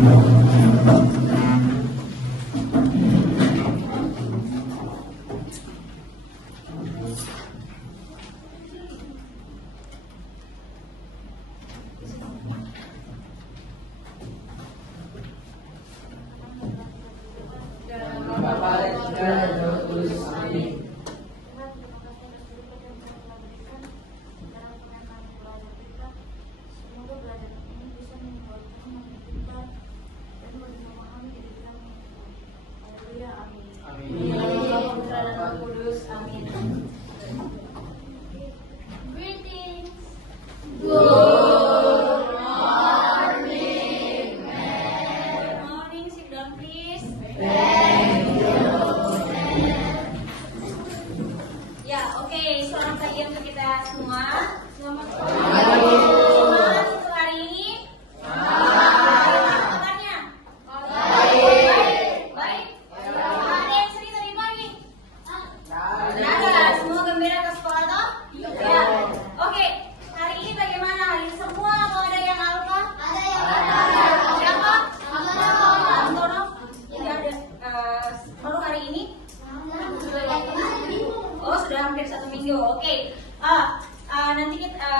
Nanti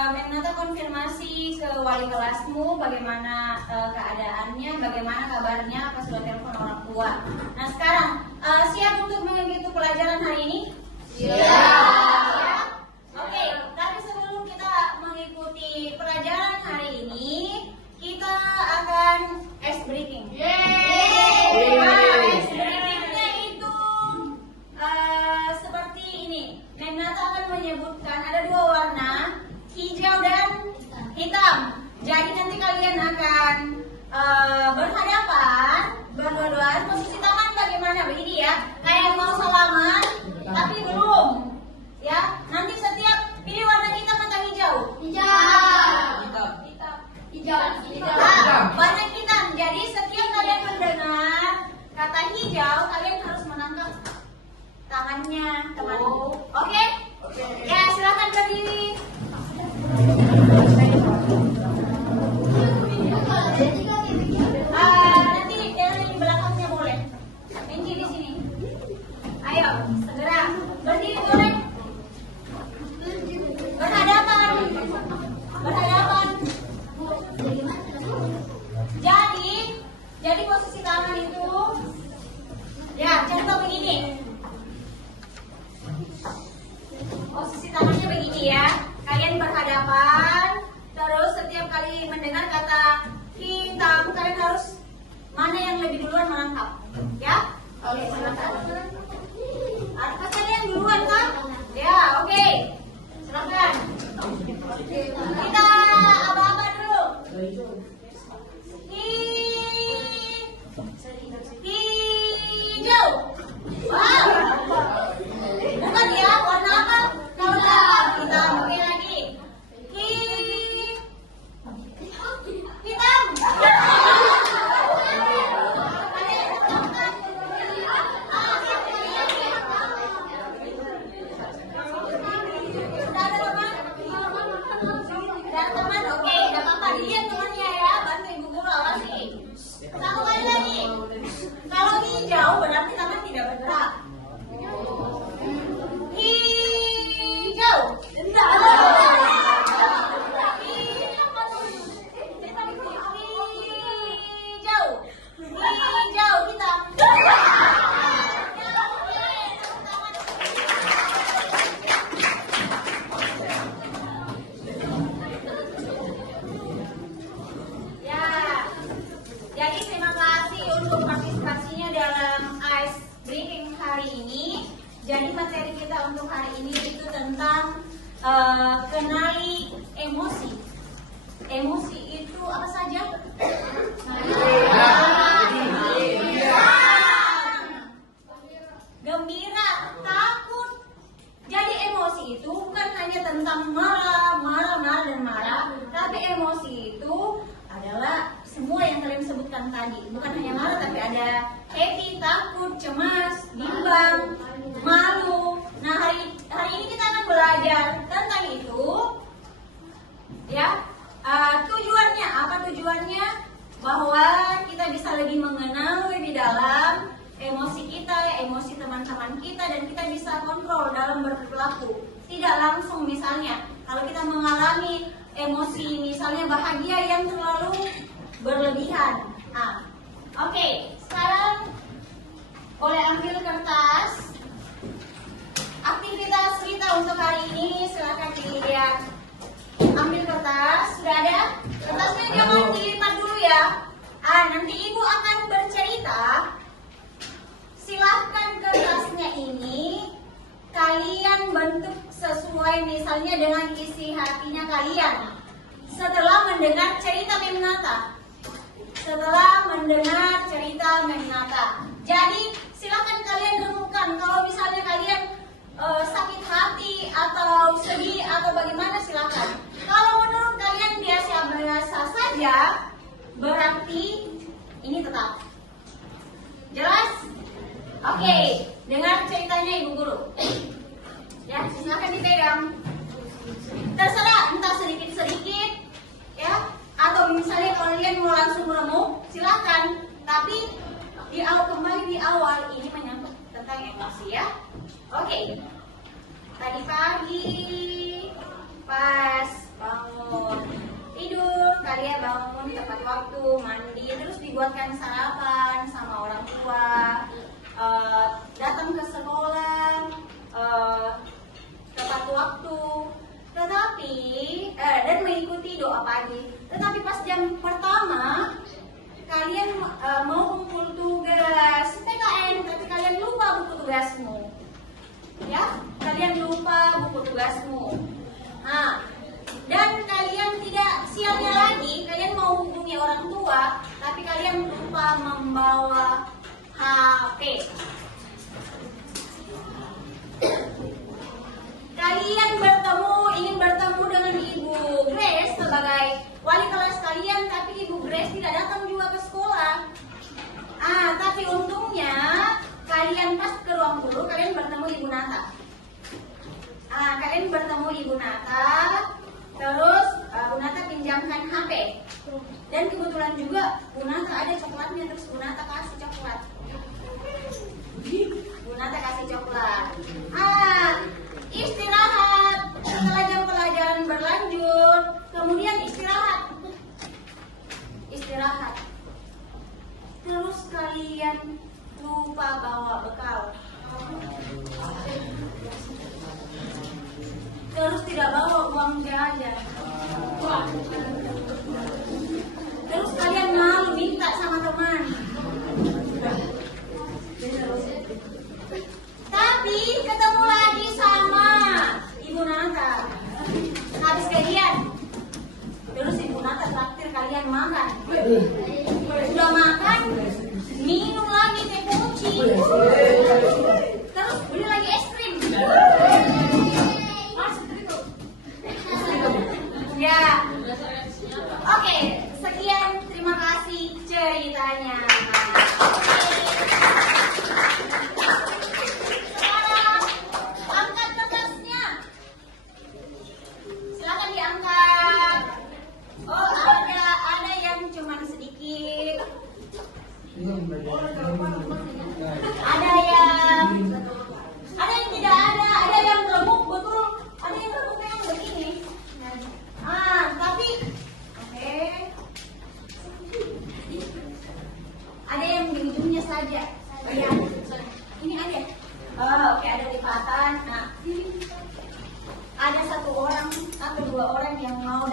Menata konfirmasi ke wali kelasmu bagaimana keadaannya, bagaimana kabarnya, apa sudah telepon orang tua. Nah sekarang siap untuk mengikuti pelajaran hari ini? Siap. Oke, tapi sebelum kita mengikuti pelajaran hari ini, kita akan ice breaking. Ice breakingnya itu seperti ini. Menata akan menyebutkan ada dua warna, hijau dan hitam. Jadi nanti kalian akan berhadapan, berdua-duaan. Posisi tangan bagaimana? Begini ya, kayak mau salaman, tapi belum. Ya, nanti setiap pilih warna hitam atau hijau. Warna hitam. Jadi setiap kalian mendengar kata hijau, kalian harus menangkap tangannya temanmu. Oke? Ya, silakan berdiri. Nanti dari belakangnya boleh. Benci di sini. Ayo, segera berdiri boleh. Berhadapan. Jadi posisi tangan itu, ya contoh begini. Posisi tangannya begini ya. Kalian berhadapan. Terus setiap kali mendengar kata hitam, kalian harus mana yang lebih duluan menangkap. Ya? Oke, silakan. Apakah kalian duluan kan? Ya, oke. Silakan. Kita apa-apa dulu. Hijau. Wow. Bukan ya, warna apa? Kalau kita oke lagi. Hitam. Sudah ada teman? Sudah ada teman? Oke, tidak apa-apa. Lihat temannya ya, bantu ibu guru awasi. Satu kali lagi. Kalau hijau berarti tangan tidak bergerak. Hijau. Hijau hitam. Ya. Jadi terima kasih untuk partisipasinya dalam ice breaking hari ini. Jadi materi kita untuk hari ini itu tentang kenali emosi. Emosi itu apa saja? Gembira, takut. Jadi emosi itu bukan hanya tentang marah, tapi emosi itu adalah semua yang kalian sebutkan tadi. Bukan hanya marah, tapi ada happy, takut, cemas, bimbang, malu. Nah, hari ini kita akan belajar tentang itu. Ya, tujuannya apa? Tujuannya bahwa kita bisa lebih mengenal lebih dalam emosi kita, emosi teman-teman kita, dan kita bisa kontrol dalam berperilaku. Tidak langsung, misalnya kalau kita mengalami emosi misalnya bahagia yang terlalu berlebihan. Oke, sekarang boleh ambil kertas. Aktivitas kita untuk hari ini silakan dilihat. Ambil kertas, sudah ada? Kertasnya jangan dilipat dulu ya. Nanti ibu akan bercerita. Silahkan kertasnya ini kalian bentuk sesuai misalnya dengan isi hatinya kalian. Setelah mendengar cerita Meminata. Jadi silahkan kalian renungkan. Kalau misalnya kalian sakit hati atau sedih atau bagaimana, silakan. Kalau menurut kalian biasa-biasa saja, berarti ini tetap. Jelas? Oke, dengar ceritanya Ibu Guru. Ya, silakan dipegang. Terserah, entah sedikit-sedikit, ya, atau misalnya kalian mau langsung meremuk, silakan. Tapi kembali di awal ini menyangkut tentang emosi ya. Oke. Tadi pagi pas bangun tidur, kalian bangun tepat waktu, mandi, terus dibuatkan sarapan sama orang tua, datang ke sekolah tepat waktu, tetapi dan mengikuti doa pagi. Tetapi pas jam pertama kalian mau kumpul tugas PKN, tapi kalian lupa buku tugasmu. Ya, kalian lupa buku tugasmu. Dan kalian tidak siapnya lagi, kalian mau hubungi orang tua, tapi kalian lupa membawa HP. Kalian ingin bertemu dengan Ibu Grace sebagai wali kelas kalian, tapi Ibu Grace tidak datang juga ke sekolah. Tapi untungnya kalian pas ke ruang guru, kalian bertemu Ibu Nata. Terus Bu Nata pinjamkan HP. Dan kebetulan juga Bu Nata ada coklatnya, terus Bu Nata kasih coklat. Istirahat. Setelah jam pelajaran berlanjut, kemudian istirahat. Terus kalian lupa bawa bekal. Terus tidak bawa uang jajan. Terus kalian malu minta sama teman. Tapi ketemu lagi sama Ibu Nata. Habis gajian. Terus Ibu Nata traktir kalian makan. Sudah makan, minum lagi teh poci. Terus beli lagi es krim. Ya. Oke, sekian, terima kasih ceritanya. Sekarang angkat kertasnya. Silakan diangkat. Oh, ada yang cuma sedikit. Ada yang tidak ada yang remuk betul, ada yang remuk yang begini. Tapi oke. Ada yang di ujungnya saja. Ya. Ini ada. Oke, ada lipatan. Ada satu orang atau dua orang yang mau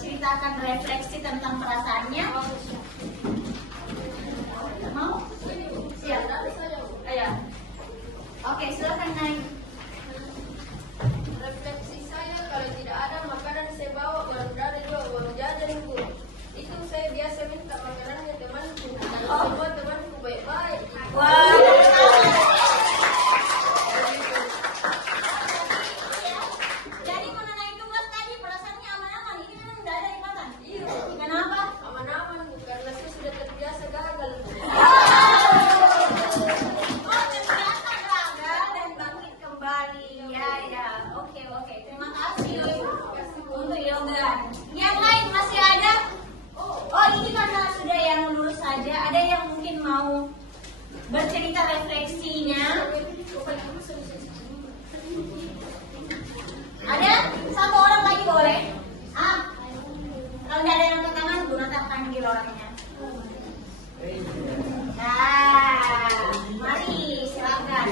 ceritakan refleksi tentang perasaannya. Mau? Siap. Ayo. Oke, silakan naik. Refleksi saya, kalau tidak ada makanan saya bawa, kalau tidak ada juga uang jajanku. Itu saya biasa minta makanannya temanku. Kalau semua temanku baik-baik. Jadi mengenai tugas tadi perasaannya aman-aman. Ini memang tidak ada lipatan. Iya. Kenapa? Aman-aman, karena saya sudah terbiasa gagal. Terbiasa gagal dan bangkit kembali. Ya. Oke. Terima kasih untuk Yoga. Yang lain masih ada? Oh, saja. Ada yang mungkin mau bercerita refleksinya? Ada? Satu orang lagi boleh? Kalau tidak ada yang angkat tangan, gunakan panggil orangnya. Nah, mari silakan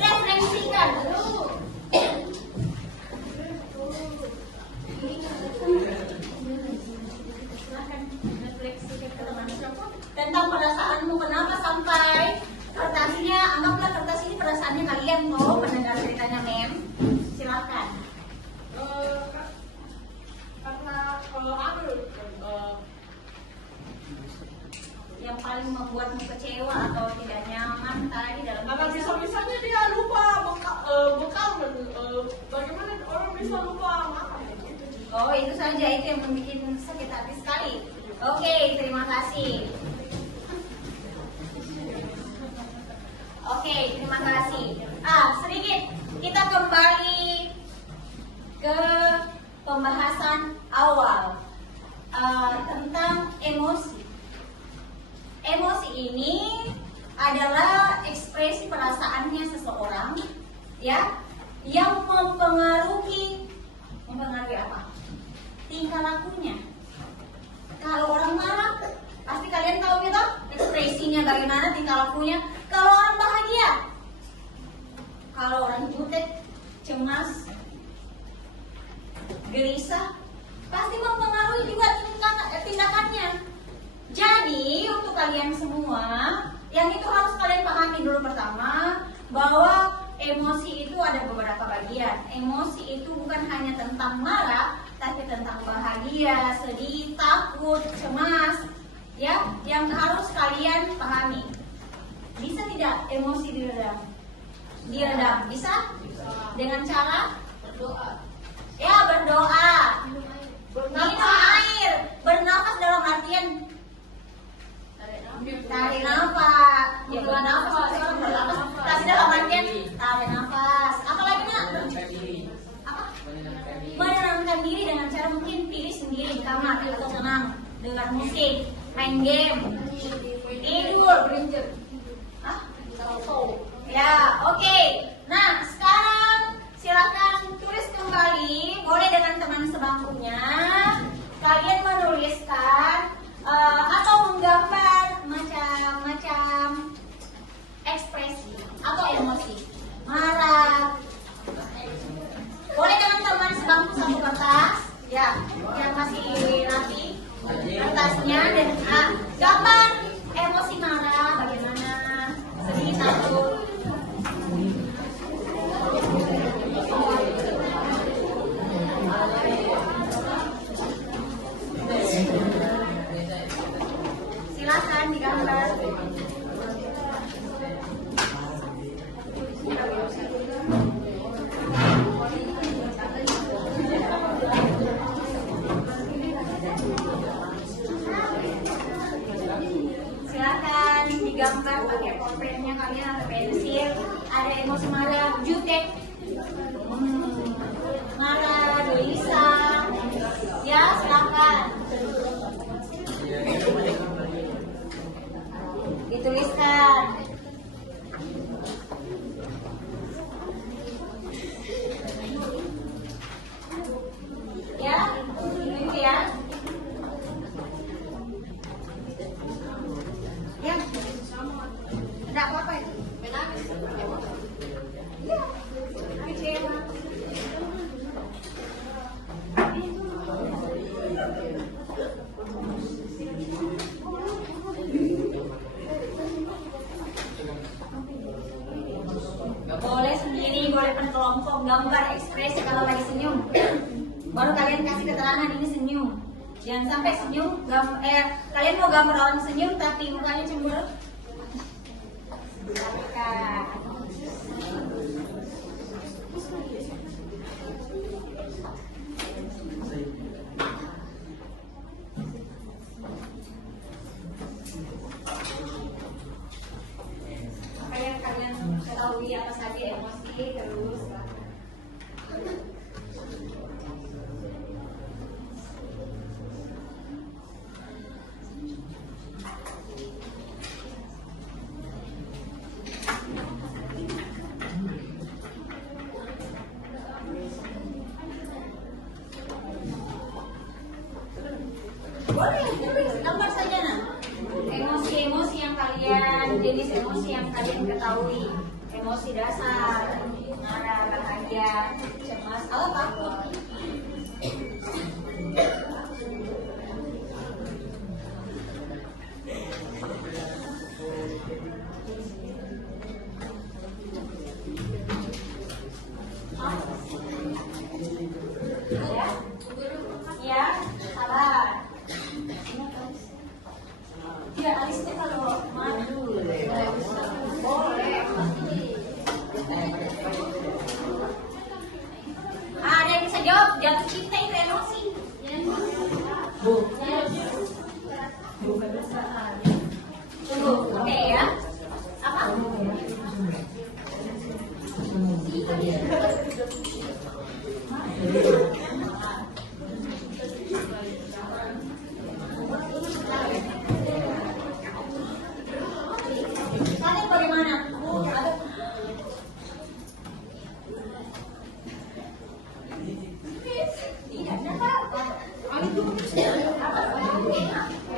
refleksikan dulu. Silakan refleksikan ke teman tentang perasaanmu, kenapa sampai kertasnya, anggaplah kertas ini perasaannya kalian mau mendengar ceritanya Mem. Silakan. Karena Yang paling membuatmu kecewa atau tidak nyaman tadi dalam karena bisa-bisanya dia lupa bekal dan bagaimana orang bisa lupa makan gitu. Oh, itu saja, itu yang membuat sakit hati sekali. Oke, terima kasih. Oke, terima kasih. Sedikit kita kembali ke pembahasan awal tentang emosi. Emosi ini adalah ekspresi perasaannya seseorang, ya, yang mempengaruhi apa? Tingkah lakunya. Kalau orang marah, pasti kalian tahu gitu, ekspresinya bagaimana, tingkah lakunya. Kalau orang bahagia, kalau orang jutek, cemas, gelisah, pasti mempengaruhi juga tindakannya. Jadi untuk kalian semua, yang itu harus kalian pahami dulu pertama, bahwa emosi itu ada beberapa bagian. Emosi itu bukan hanya tentang marah, tapi tentang bahagia, sedih, takut, cemas, ya, yang harus kalian pahami. Bisa tidak emosi diredam? Diredam, bisa? Dengan cara Berdoa. ya berdoa, minum air, bernafas dalam artian tarik nafas, bukan nafas, bernafas, tapi dalam artian tarik nafas. Apalagi nak? Apa? Menenangkan diri dengan cara mungkin pilih sendiri di kamar atau senang, dengar musik, main game, tidur. Hah? Ya, oke. Nah, sekarang silakan tulis kembali, boleh dengan teman sebangkunya. Kalian menuliskan atau menggambar macam-macam ekspresi atau emosi. Marah. Boleh dengan teman sebangku satu kertas, ya, yang masih rapi kertasnya, dan gambar emosi marah bagaimana, sedih, takut. Silakan digambar. Silakan digambar pakai pulpennya kalian atau pensil. Ada emosi marah, jutek, marah, gelisah. Ya, silakan dituliskan. Ya, ini ya. Ya, tidak apa-apa itu. Menangis. Ya, kecewa. Boleh sendiri, boleh berkelompok, gambar ekspresi kalau lagi senyum. Baru kalian kasih keterangan ini senyum. Jangan sampai senyum, kalian mau gambar orang senyum tapi mukanya cemberut. Supaya kalian ketahui apa saja emosi, terus Boleh, gambar saja nah. Emosi-emosi yang kalian, jenis emosi yang kalian ketahui. Emosi dasar, marah, bahagia, cemas, atau takut. Ya, ya, sabar. Ya, alisnya kalau maju boleh. Ada yang bisa jawab, jatuh cinta itu emosi. Tunggu, oke ya. Apa? Kalian bagaimana? Tidak ada apa-apa.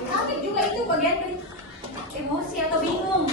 Kami juga itu bagian dari emosi atau bingung.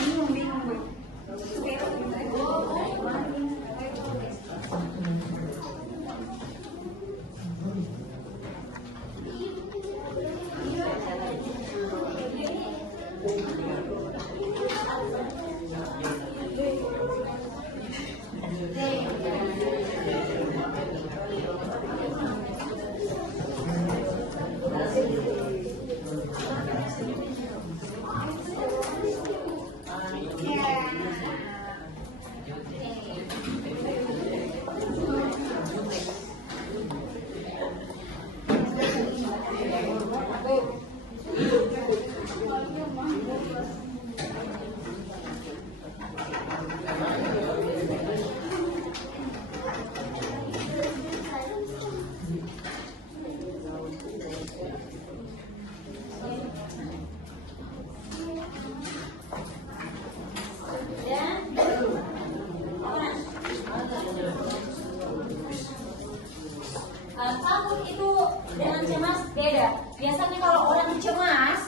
Takut itu dengan cemas beda. Biasanya kalau orang cemas,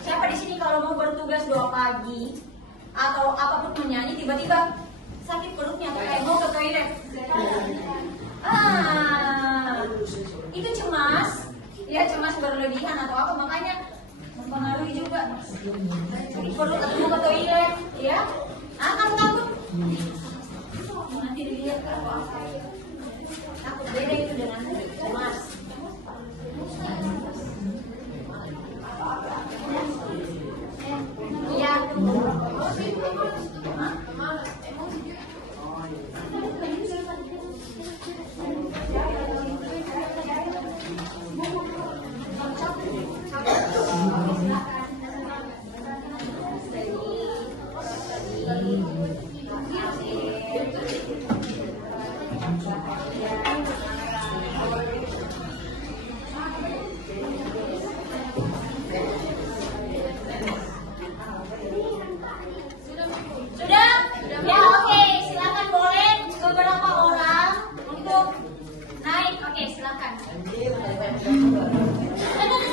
siapa di sini kalau mau bertugas doa pagi atau apapun menyanyi tiba-tiba sakit perutnya kayak mau ke toilet. Itu cemas, ya cemas berlebihan atau apa, makanya mempengaruhi juga sakit perut atau mau ke toilet, ya. Kamu takut? Nanti dilihat apa? Takut beda itu dengan cemas. Iya. Sudah? Ya, oke. Silakan boleh beberapa orang untuk naik. Oke, silakan.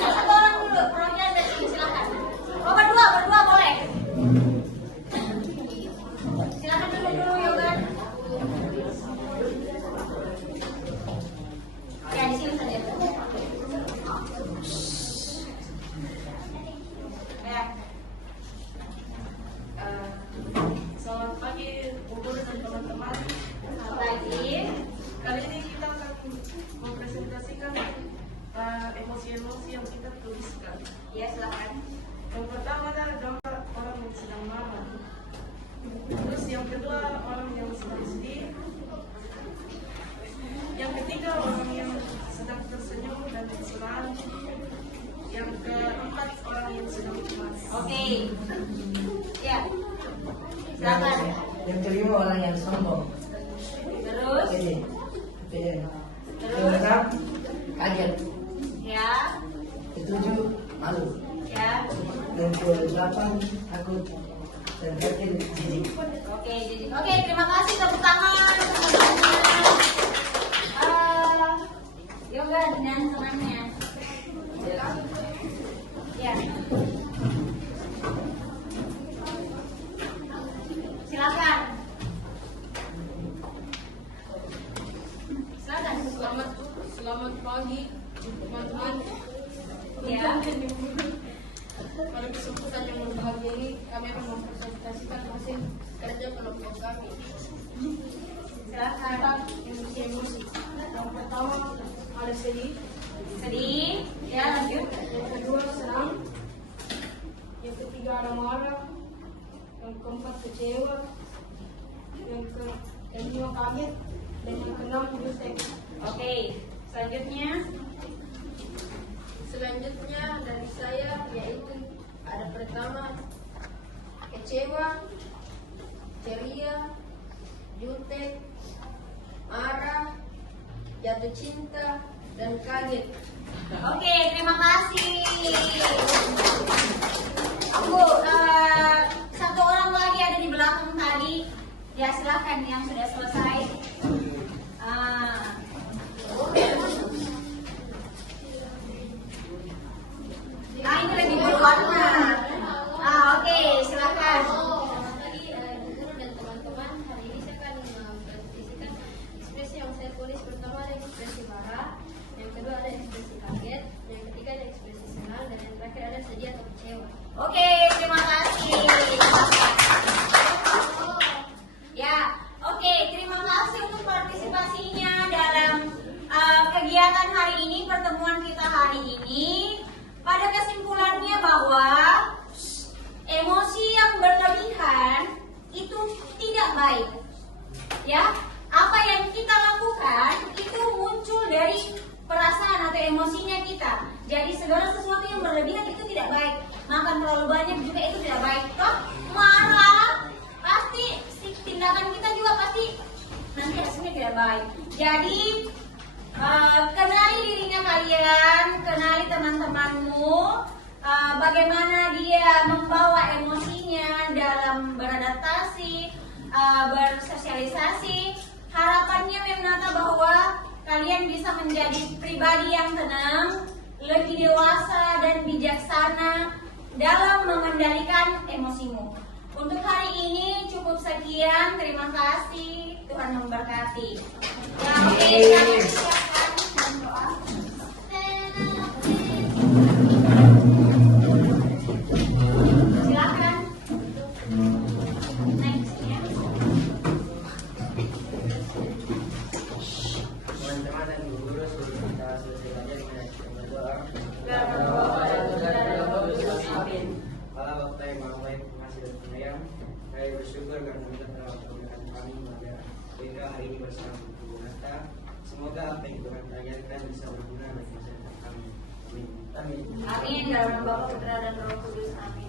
Satu orang dulu. Perwakilan dari sini silakan. Oh, berdua boleh. Silakan dulu Yoga. Ya, di sini saja. Ya. Selamat pagi, Bu Guru dan teman-teman. Selamat pagi. Kali ini kita akan mempresentasikan emosi-emosi yang kita tuliskan. Ya, silakan. Yang pertama adalah gambar orang yang sedang marah. Terus yang kedua orang yang sedang sedih. Yang ketiga orang yang sedang tersenyum dan senang. Yang keempat orang yang sedang cemas. Oke. Ya. Silakan. Yang kelima orang yang sombong. Terus. Ini. Terus. Yang keenam kaget. Ya. Ketujuh malu. Ya. Yang kedelapan takut. Dan terakhir jijik. Oke, jadi oke, terima kasih tepuk tangan teman-teman. Yoga dan temannya. kecewa, yang kelima kaget, dan yang keenam jutek. Oke, selanjutnya. Selanjutnya dari saya yaitu ada pertama kecewa, ceria, jutek, marah, jatuh cinta, dan kaget. Oke, terima kasih. Aku satu orang lagi ada di belakang tadi. Ya silahkan yang sudah selesai. Ini lebih berwarna. Oke, silakan. Selamat pagi Bu Guru dan teman-teman. Hari ini saya akan mempresentasikan ekspresi yang saya tulis. Pertama ada ekspresi marah, yang kedua ada ekspresi kaget, yang ketiga ada ekspresi senang, dan yang terakhir ada sedih atau kecewa. Oke, terima kasih. Ya, oke, terima kasih untuk partisipasinya dalam kegiatan hari ini, pertemuan kita hari ini. Pada kesimpulannya bahwa emosi yang berlebihan itu tidak baik. Ya, apa yang kita lakukan itu muncul dari perasaan atau emosinya kita. Jadi segala sesuatu yang berlebihan itu tidak baik. Makan terlalu banyak juga itu tidak baik. Toh marah pasti tindakan kita juga pasti nanti hasilnya tidak baik. Jadi kenali dirinya kalian, kenali teman-temanmu, bagaimana dia membawa emosinya dalam beradaptasi, bersosialisasi. Harapannya Memnata bahwa kalian bisa menjadi pribadi yang tenang, lebih dewasa dan bijaksana dalam mengendalikan emosimu. Untuk hari ini cukup sekian, terima kasih, Tuhan memberkati. Ya, oke, kalian silakan berdoa. Silakan. Next ya. Teman-teman dan guru sebelum kita selesai belajar dengan berdoa. Allah Bapa yang Maha Baik, pengasih dan penyayang, saya bersyukur karena Anda telah memperkenalkan kami pada mereka hari ini bersama Ibu Nata. Semoga apa yang Tuhan ajarkan bisa berguna bagi masa depan kami. Amin. Amin. Dalam nama Bapa, Putra dan Roh Kudus. Amin.